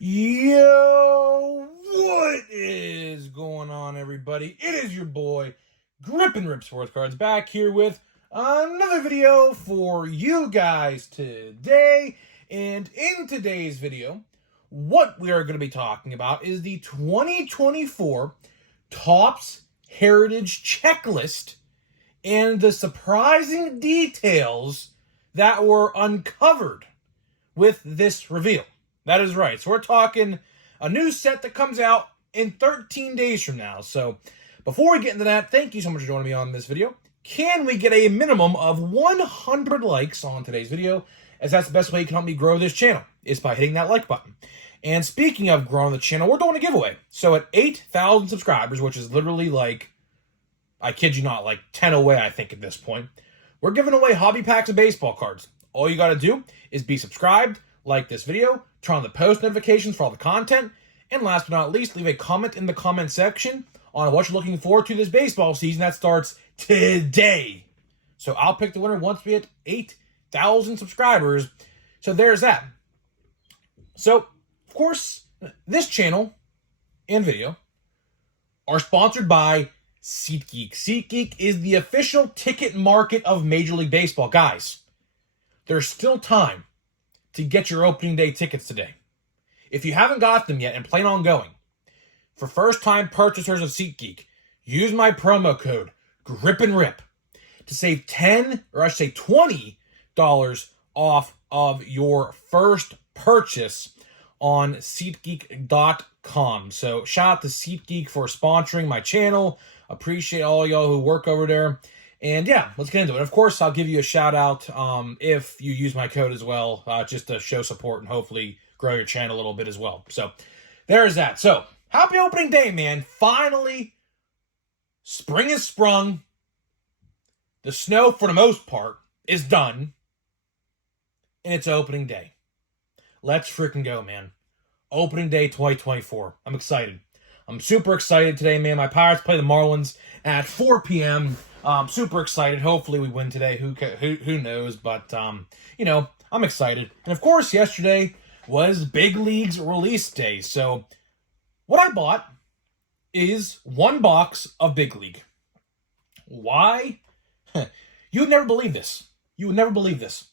Yo, what is going on, everybody? It is your boy, Grippin' Rip Sports Cards, back here with another video for you guys today. And in today's video, what we are going to be talking about is the 2024 Topps Heritage Checklist and the surprising details that were uncovered with this reveal. That is right. So we're talking a new set that comes out in 13 days from now. So before we get into that, thank you so much for joining me on this video. Can we get a minimum of 100 likes on today's video? As that's the best way you can help me grow this channel, is by hitting that like button. And speaking of growing the channel, we're doing a giveaway. So at 8,000 subscribers, which is literally like, I kid you not, like 10 away, I think, at this point, we're giving away hobby packs of baseball cards. All you got to do is be subscribed, like this video, turn on the post notifications for all the content, and last but not least, leave a comment in the comment section on what you're looking forward to this baseball season that starts today. So I'll pick the winner once we hit 8,000 subscribers. So there's that. So, of course, this channel and video are sponsored by SeatGeek. SeatGeek is the official ticket market of Major League Baseball. Guys, there's still time to get your opening day tickets today. If you haven't got them yet and plan on going, for first-time purchasers of SeatGeek, use my promo code GRIPANDRIP to save $20 off of your first purchase on SeatGeek.com. So shout out to SeatGeek for sponsoring my channel. Appreciate all y'all who work over there. And yeah, let's get into it. Of course, I'll give you a shout out if you use my code as well, just to show support and hopefully grow your channel a little bit as well. So there's that. So happy opening day, man. Finally, spring is sprung. The snow, for the most part, is done. And it's opening day. Let's freaking go, man. Opening day 2024. I'm excited. I'm super excited today, man. My Pirates play the Marlins at 4 p.m., super excited. Hopefully we win today. Who knows? But, you know, I'm excited. And, of course, yesterday was Big League's release day. So what I bought is one box of Big League. Why? You would never believe this. You would never believe this.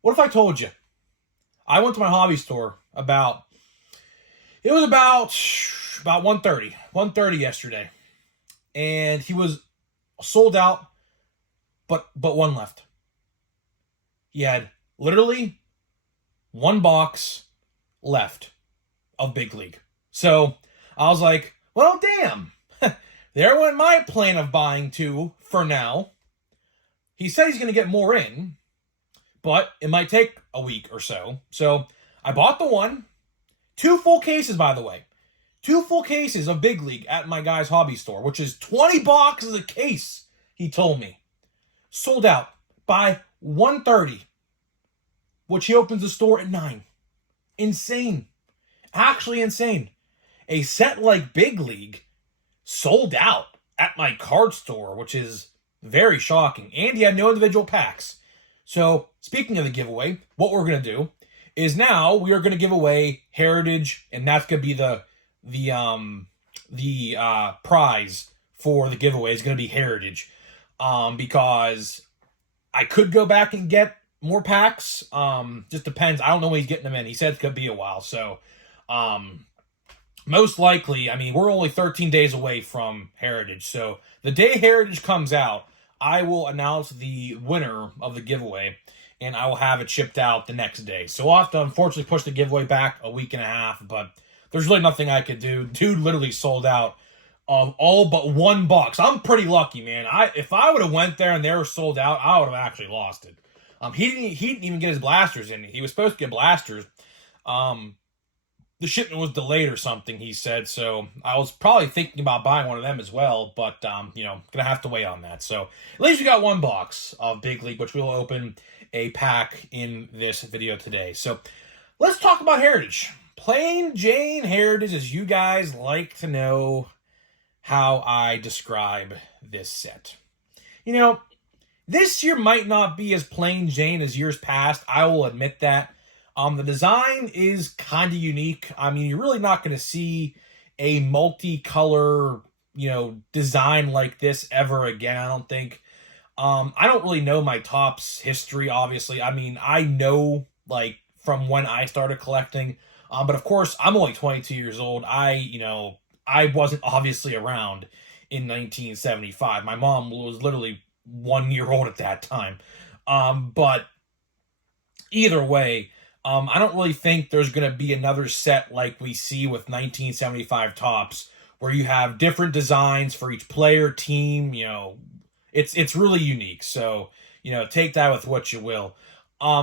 What if I told you? I went to my hobby store about 1:30. 1:30 yesterday. And he was sold out, but one left. He had literally one box left of Big League. So I was like, well, damn. There went my plan of buying two for now. He said he's going to get more in, but it might take a week or so. So I bought the one. 2 full cases, by the way. 2 full cases of Big League at my guy's hobby store, which is 20 boxes a case, he told me. Sold out by 1:30, which he opens the store at 9. Insane. Actually insane. A set like Big League sold out at my card store, which is very shocking. And he had no individual packs. So, speaking of the giveaway, what we're going to do is now we are going to give away Heritage, and that's going to be the prize for the giveaway is going to be Heritage, because I could go back and get more packs. Just depends. I don't know when he's getting them in. He said it's going to be a while. So, most likely, I mean, we're only 13 days away from Heritage. So the day Heritage comes out, I will announce the winner of the giveaway, and I will have it shipped out the next day. So we'll have to, unfortunately, push the giveaway back a week and a half, but there's really nothing I could do. Dude literally sold out of all but one box. I'm pretty lucky, man. If I would have went there and they were sold out, I would have actually lost it. He didn't even get his blasters in. He was supposed to get blasters. The shipment was delayed or something, he said. So I was probably thinking about buying one of them as well, but, you know, gonna have to wait on that. So at least we got one box of Big League, which we'll open a pack in this video today. So let's talk about Heritage. Plain Jane Heritage, as you guys like to know how I describe this set. You know, this year might not be as plain Jane as years past. I will admit that. The design is kind of unique. I mean, you're really not going to see a multicolor, design like this ever again, I don't think. I don't really know my Topps history, obviously. I mean, I know, like, from when I started collecting, but of course, I'm only 22 years old. I wasn't obviously around in 1975. My mom was literally 1 year old at that time. But either way, I don't really think there's going to be another set like we see with 1975 Topps, where you have different designs for each player, team. It's really unique. So take that with what you will.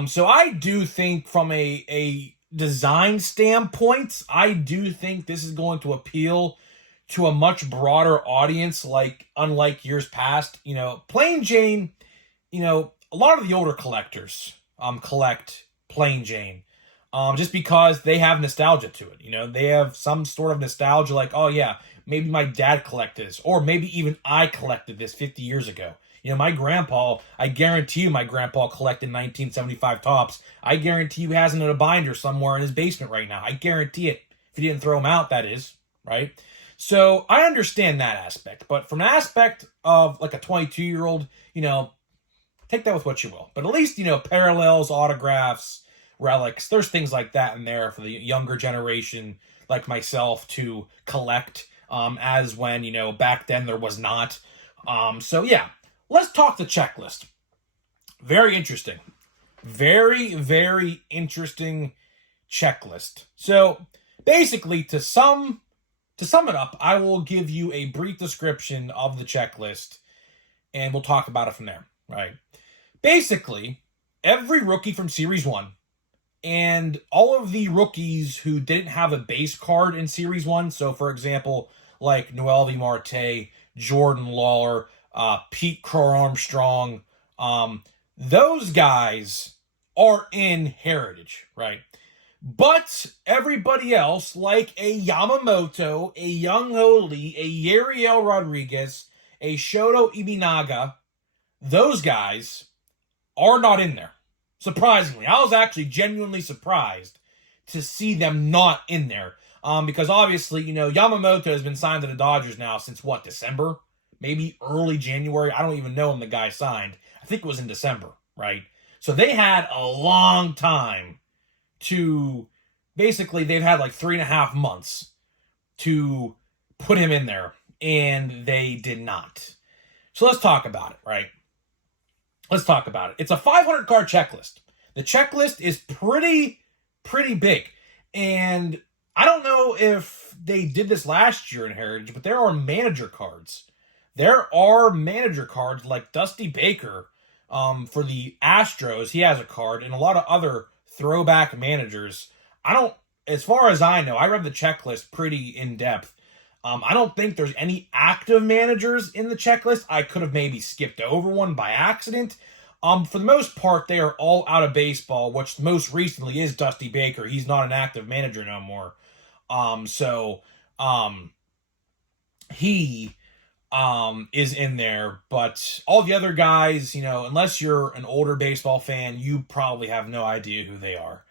So I do think from a design standpoint, I do think this is going to appeal to a much broader audience, like unlike years past. Plain Jane, a lot of the older collectors collect Plain Jane. Just because they have nostalgia to it. They have some sort of nostalgia, like, oh yeah, maybe my dad collected this, or maybe even I collected this 50 years ago. My grandpa, I guarantee you my grandpa collected 1975 Topps. I guarantee you he has it in a binder somewhere in his basement right now. I guarantee it. If he didn't throw them out, that is, right? So I understand that aspect. But from an aspect of like a 22-year-old, take that with what you will. But at least, parallels, autographs, relics, there's things like that in there for the younger generation like myself to collect, as when, back then there was not. So yeah, let's talk the checklist. Very interesting. Very, very interesting checklist. So basically, to sum it up, I will give you a brief description of the checklist, and we'll talk about it from there, right? Basically, every rookie from Series 1 and all of the rookies who didn't have a base card in Series 1, so for example, like Noelvi Marte, Jordan Lawler, Pete Crow-Armstrong, those guys are in Heritage, right? But everybody else, like a Yamamoto, a Young-Ho Lee, a Yariel Rodriguez, a Shoto Imanaga, those guys are not in there. Surprisingly, I was actually genuinely surprised to see them not in there. Because obviously, Yamamoto has been signed to the Dodgers now since what, December? Maybe early January. I don't even know when the guy signed. I think it was in December, right? So they had a long time to, basically, they've had like 3.5 months to put him in there, and they did not. So let's talk about it, right? Let's talk about it. It's a 500 card checklist. The checklist is pretty big. And I don't know if they did this last year in Heritage, but there are manager cards. There are manager cards like Dusty Baker for the Astros. He has a card, and a lot of other throwback managers. As far as I know, I read the checklist pretty in depth. I don't think there's any active managers in the checklist. I could have maybe skipped over one by accident. For the most part, they are all out of baseball, which most recently is Dusty Baker. He's not an active manager no more. He is in there, but all the other guys, unless you're an older baseball fan, you probably have no idea who they are.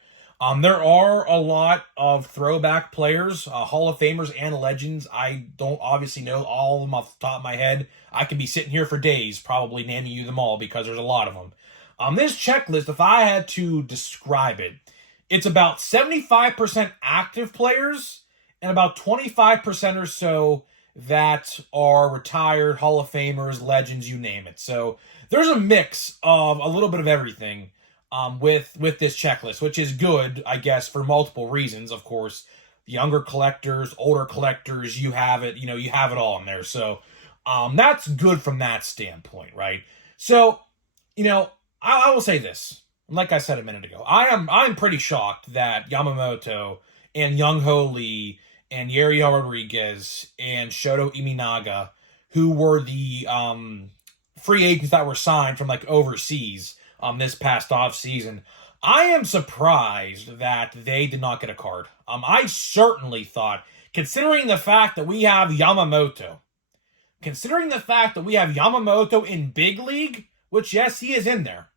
There are a lot of throwback players, Hall of Famers and legends. I don't obviously know all of them off the top of my head. I could be sitting here for days probably naming you them all because there's a lot of them. This checklist, if I had to describe it, it's about 75% active players and about 25% or so that are retired Hall of Famers, legends, you name it. So there's a mix of a little bit of everything with this checklist, which is good, I guess, for multiple reasons. Of course, younger collectors, older collectors, you have it, you have it all in there. So that's good from that standpoint, right? So, I will say this, like I said a minute ago, I'm pretty shocked that Yamamoto and Young-Ho Lee and Yariel Rodriguez and Shoto Imanaga, who were the free agents that were signed from like overseas this past off season, I am surprised that they did not get a card. I certainly thought, considering the fact that we have Yamamoto in big league, which yes, he is in there,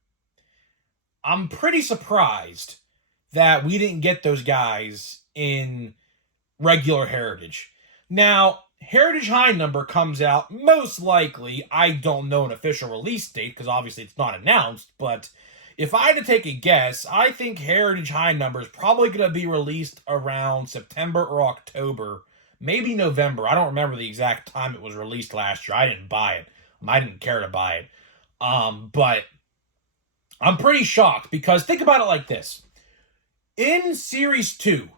I'm pretty surprised that we didn't get those guys in regular Heritage. Now, Heritage High Number comes out most likely, I don't know an official release date because obviously it's not announced, but if I had to take a guess, I think Heritage High Number is probably going to be released around September or October, maybe November. I don't remember the exact time it was released last year. I didn't buy it. I didn't care to buy it. But I'm pretty shocked because think about it like this. In Series 2,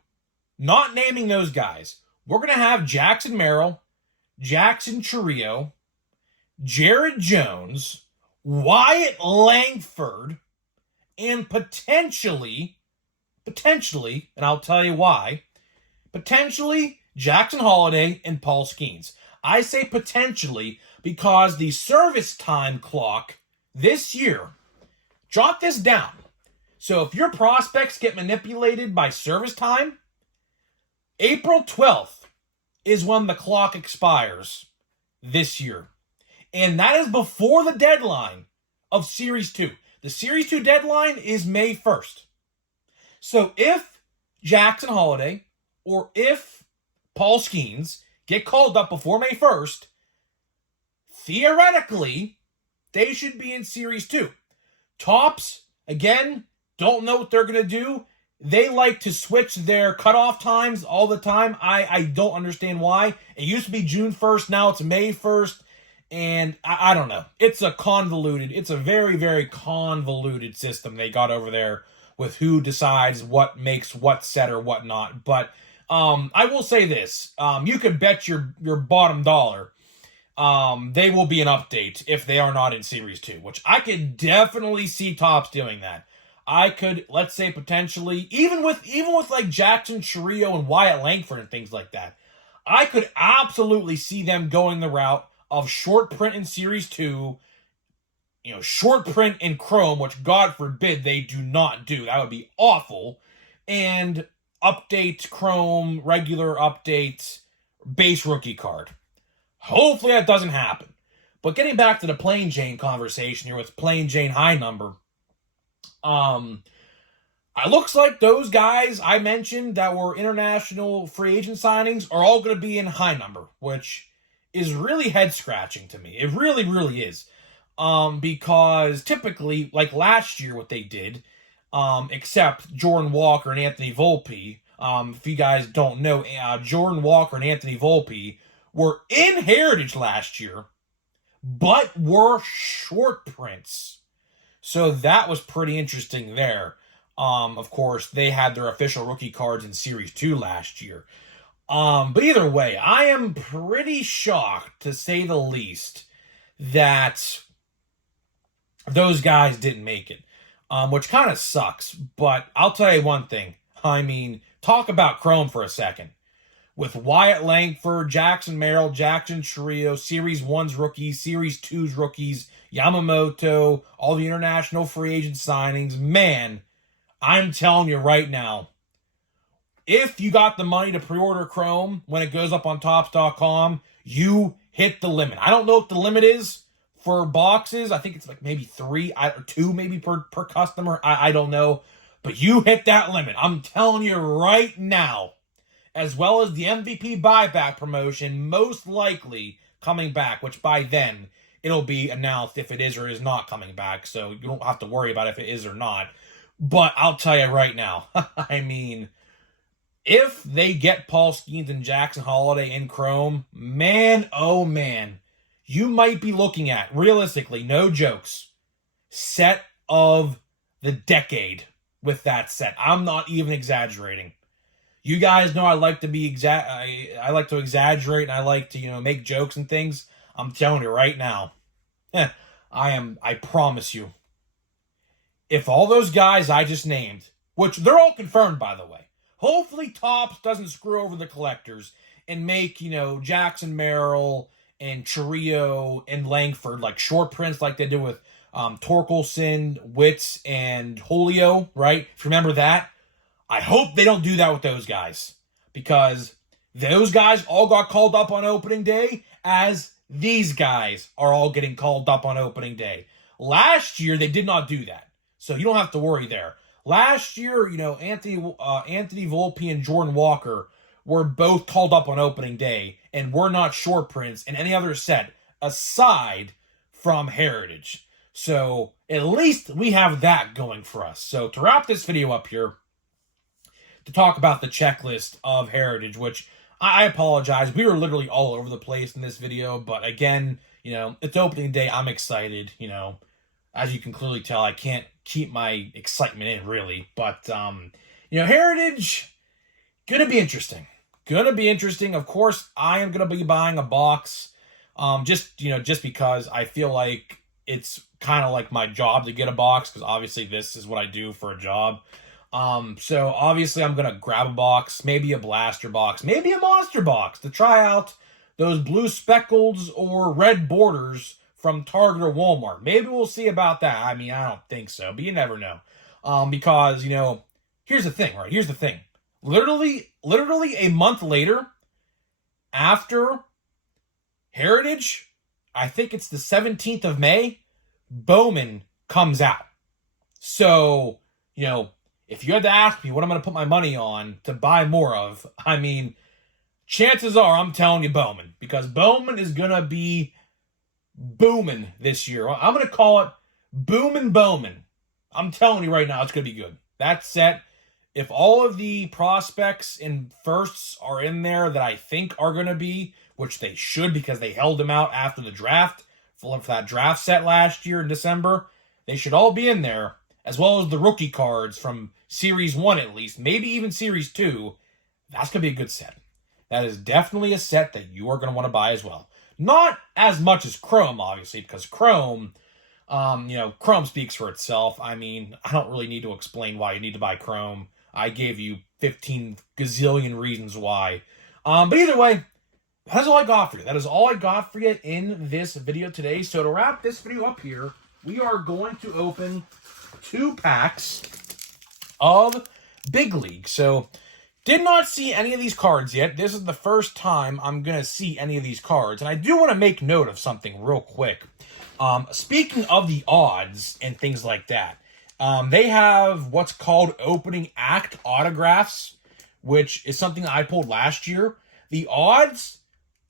not naming those guys, we're going to have Jackson Merrill, Jackson Chourio, Jared Jones, Wyatt Langford, and potentially, and I'll tell you why, potentially Jackson Holliday and Paul Skeens. I say potentially because the service time clock this year, jot this down. So if your prospects get manipulated by service time, April 12th is when the clock expires this year. And that is before the deadline of Series 2. The Series 2 deadline is May 1st. So if Jackson Holliday or if Paul Skeens get called up before May 1st, theoretically, they should be in Series 2. Tops, again, don't know what they're going to do. They like to switch their cutoff times all the time. I don't understand why. It used to be June 1st, now it's May 1st. And I don't know. It's a very, very convoluted system they got over there with who decides what makes what set or what not. But I will say this. You could bet your bottom dollar they will be an update if they are not in Series 2, which I could definitely see Topps doing that. I could, let's say, potentially, even with like Jackson Chourio and Wyatt Langford and things like that, I could absolutely see them going the route of short print in Series 2, short print in Chrome, which God forbid they do not do. That would be awful. And update Chrome, regular updates, base rookie card. Hopefully that doesn't happen. But getting back to the Plain Jane conversation here with Plain Jane High Number, it looks like those guys I mentioned that were international free agent signings are all going to be in High Number, which is really head-scratching to me. It really, really is. Because typically, like last year what they did, except Jordan Walker and Anthony Volpe, if you guys don't know, Jordan Walker and Anthony Volpe were in Heritage last year, but were short prints. So that was pretty interesting there. Of course, they had their official rookie cards in Series 2 last year. But either way, I am pretty shocked, to say the least, that those guys didn't make it. Which kind of sucks. But I'll tell you one thing. I mean, talk about Chrome for a second. With Wyatt Langford, Jackson Merrill, Jackson Chourio, Series 1's rookies, Series 2's rookies, Yamamoto, all the international free agent signings. Man, I'm telling you right now, if you got the money to pre-order Chrome when it goes up on Topps.com, you hit the limit. I don't know what the limit is for boxes. I think it's like maybe 3 or 2 maybe per customer. I don't know. But you hit that limit. I'm telling you right now. As well as the MVP buyback promotion, most likely coming back, which by then it'll be announced if it is or is not coming back, so you don't have to worry about if it is or not. But I'll tell you right now, I mean, if they get Paul Skeens and Jackson Holliday in Chrome, man, oh man, you might be looking at, realistically, no jokes, set of the decade with that set. I'm not even exaggerating. You guys know I like to be I like to exaggerate and I like to, make jokes and things. I'm telling you right now. I promise you. If all those guys I just named, which they're all confirmed by the way. Hopefully Topps doesn't screw over the collectors and make, Jackson Merrill and Chourio and Langford like short prints like they did with Torkelson, Witz, and Julio, right? If you remember that. I hope they don't do that with those guys because those guys all got called up on opening day as these guys are all getting called up on opening day. Last year, they did not do that. So you don't have to worry there. last year, Anthony Volpe and Jordan Walker were both called up on opening day and were not short prints in any other set aside from Heritage. So at least we have that going for us. So to wrap this video up here, to talk about the checklist of Heritage, which I apologize, we were literally all over the place in this video, but again, it's opening day, I'm excited, as you can clearly tell, I can't keep my excitement in, really, but, Heritage, gonna be interesting. Of course, I am gonna be buying a box, just because I feel like it's kind of like my job to get a box, because obviously this is what I do for a job. So obviously I'm gonna grab a box, maybe a blaster box, maybe a monster box to try out those blue speckles or red borders from Target or Walmart. Maybe we'll see about that. I mean, I don't think so, but you never know. Because, here's the thing, right? Here's the thing. Literally a month later, after Heritage, I think it's the 17th of May, Bowman comes out. So, if you had to ask me what I'm going to put my money on to buy more of, I mean, chances are I'm telling you Bowman, because Bowman is going to be booming this year. I'm going to call it Boomin' Bowman. I'm telling you right now, it's going to be good. That set, if all of the prospects and firsts are in there that I think are going to be, which they should because they held them out after the draft, for that draft set last year in December, they should all be in there, as well as the rookie cards from Series 1 at least, maybe even Series 2. That's going to be a good set. That is definitely a set that you are going to want to buy as well. Not as much as Chrome, obviously, because Chrome, Chrome speaks for itself. I mean, I don't really need to explain why you need to buy Chrome. I gave you 15 gazillion reasons why. But either way, that's all I got for you. That is all I got for you in this video today. So to wrap this video up here, we are going to open 2 packs of Big League. So, did not see any of these cards yet. This is the first time I'm going to see any of these cards. And I do want to make note of something real quick. Speaking of the odds and things like that, they have what's called opening act autographs, which is something that I pulled last year. The odds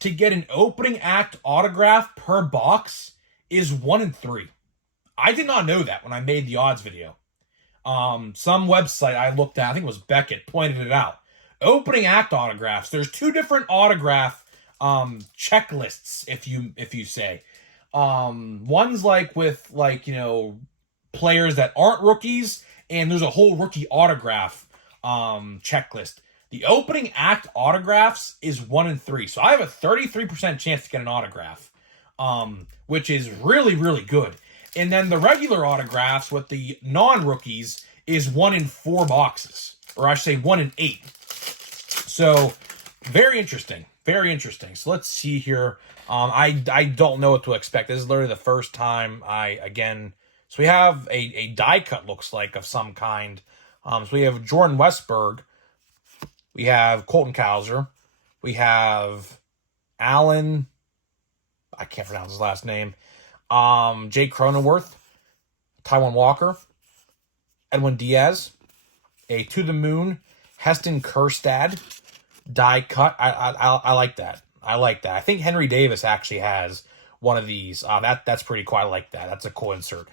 to get an opening act autograph per box is 1 in 3. I did not know that when I made the odds video. Some website I looked at, I think it was Beckett, pointed it out. Opening act autographs. There's 2 different autograph checklists, if you say. One's with players that aren't rookies, and there's a whole rookie autograph checklist. The opening act autographs is 1 in 3. So I have a 33% chance to get an autograph, which is really, really good. And then the regular autographs with the non-rookies is 1 in 4 boxes. Or I should say 1 in 8. So, very interesting. Very interesting. So let's see here. I don't know what to expect. This is literally the first time so we have a die cut, looks like, of some kind. So we have Jordan Westberg. We have Colton Cowser. We have Alan, I can't pronounce his last name. Jake Cronenworth, Taiwan Walker, Edwin Diaz, a To the Moon, Heston Kjerstad, die cut. I like that. I like that. I think Henry Davis actually has one of these. That's pretty cool. I like that. That's a cool insert.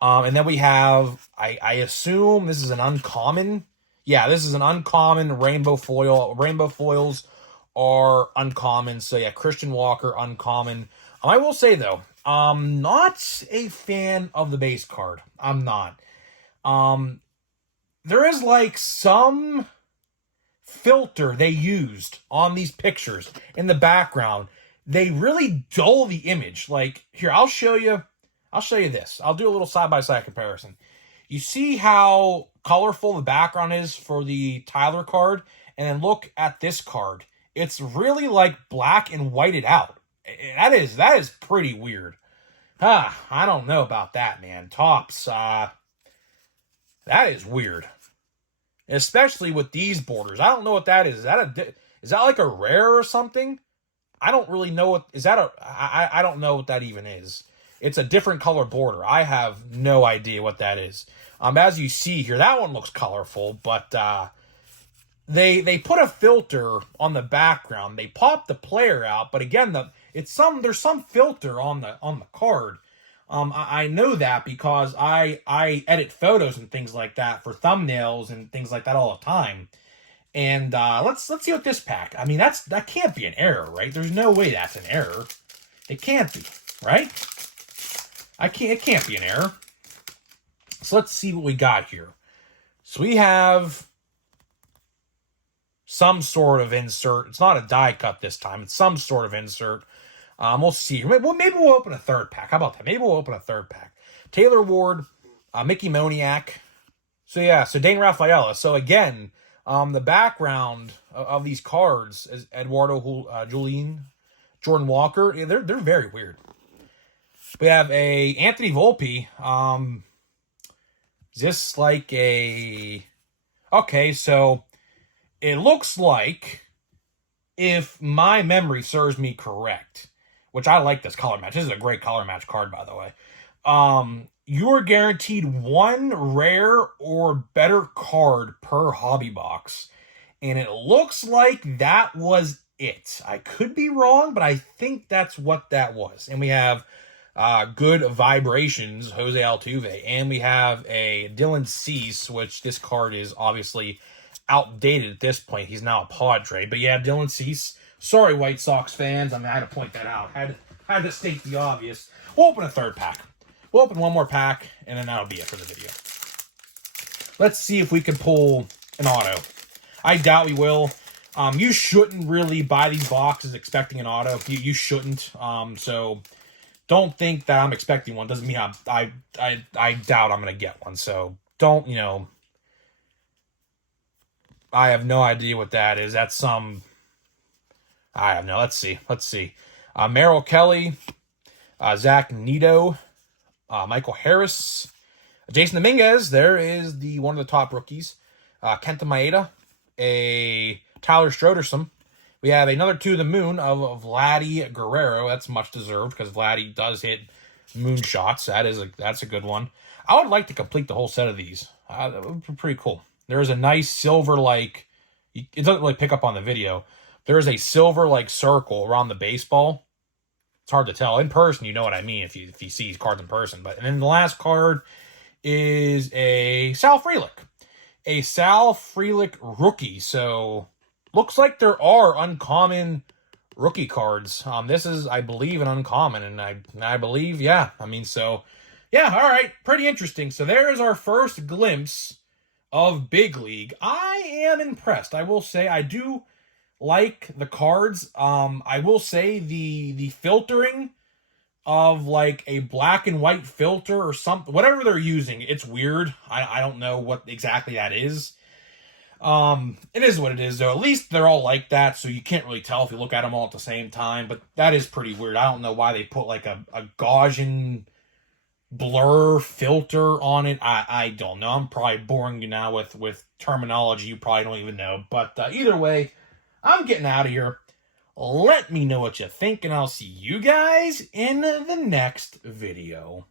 And then we have, I assume this is an uncommon. Yeah, this is an uncommon rainbow foil. Rainbow foils are uncommon. So yeah, Christian Walker, uncommon. I will say though, I'm not a fan of the base card. I'm not. There is some filter they used on these pictures in the background. They really dull the image. Here, I'll show you this. I'll do a little side-by-side comparison. You see how colorful the background is for the Tyler card, and then look at this card. It's really black and whited out. That is pretty weird. I don't know about that, man. Topps, that is weird. Especially with these borders. I don't know what that is. Is that like a rare or something? I don't really know what, I don't know what that even is. It's a different color border. I have no idea what that is. As you see here, that one looks colorful, but they put a filter on the background. They pop the player out, but again, there's some filter on the card. I know that because I edit photos and things like that for thumbnails and things like that all the time. And let's see what this pack. I mean, that can't be an error, right? There's no way that's an error. It can't be, right? It can't be an error. So let's see what we got here. So we have some sort of insert. It's not a die cut this time. It's some sort of insert. We'll see. Maybe we'll open a third pack. How about that? Maybe we'll open a third pack. Taylor Ward, Mickey Moniak. So yeah, so Dane Rafaela. So again, the background of these cards is Eduardo Julien, Jordan Walker. Yeah, they're very weird. We have a Anthony Volpe. Is this like a... Okay, so it looks like, if my memory serves me correct, which I like this color match. This is a great color match card, by the way. You're guaranteed one rare or better card per hobby box. And it looks like that was it. I could be wrong, but I think that's what that was. And we have Good Vibrations, Jose Altuve. And we have a Dylan Cease, which this card is obviously outdated at this point. He's now a Padre. But yeah, Dylan Cease. Sorry, White Sox fans. I mean, I had to point that out. Had to state the obvious. We'll open a third pack. We'll open one more pack, and then that'll be it for the video. Let's see if we can pull an auto. I doubt we will. You shouldn't really buy these boxes expecting an auto. You shouldn't. So don't think that I'm expecting one. Doesn't mean I doubt I'm going to get one. So don't, I have no idea what that is. That's some... I have no. Let's see. Merrill Kelly, Zach Neto, Michael Harris, Jason Dominguez. There is one of the top rookies. Kenta Maeda, a Tyler Stroderson. We have another To the Moon of Vladdy Guerrero. That's much deserved because Vladdy does hit moon shots. That's a good one. I would like to complete the whole set of these. That would be pretty cool. There is a nice silver, like, it doesn't really pick up on the video. There is a silver, like, circle around the baseball. It's hard to tell. In person, you know what I mean if you see these cards in person. And then the last card is a Sal Frelick. A Sal Frelick rookie. So, looks like there are uncommon rookie cards. This is, I believe, an uncommon. And I believe, yeah. I mean, so, yeah, all right. Pretty interesting. So, there is our first glimpse of Big League. I am impressed. I will say I do like the cards. I will say the filtering of like a black and white filter or something, whatever they're using, it's weird. I don't know what exactly that is. It is what it is, though. At least they're all like that, so you can't really tell if you look at them all at the same time, but that is pretty weird. I don't know why they put like a Gaussian blur filter on it. I don't know. I'm probably boring you now with terminology you probably don't even know, but either way, I'm getting out of here. Let me know what you think, and I'll see you guys in the next video.